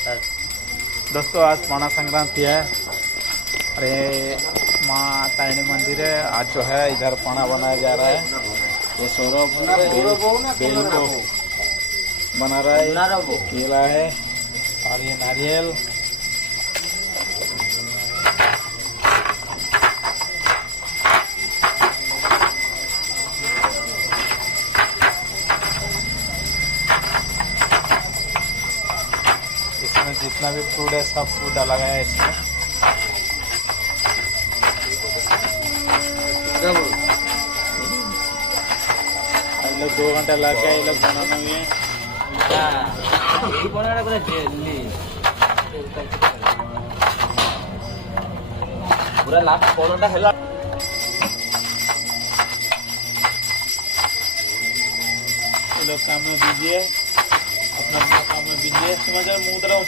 दोस्तों आज पाना संक्रांति है। अरे माँ तारिणी मंदिर है। आज जो है इधर पाना बनाया जा रहा है। ये सौरभ बेल को बना रहा है, केला है और ये नारियल। इसमें जितना भी फ्रूट है सब फ्रूट डाला गया है इसमें। ये लोग 2 घंटा लग गया ये लोग बनाने में। पूरा लास्ट कोनटा हेला ये लोग काम में बिजी है, अपना काम में बिजी है। समझ मुद्रा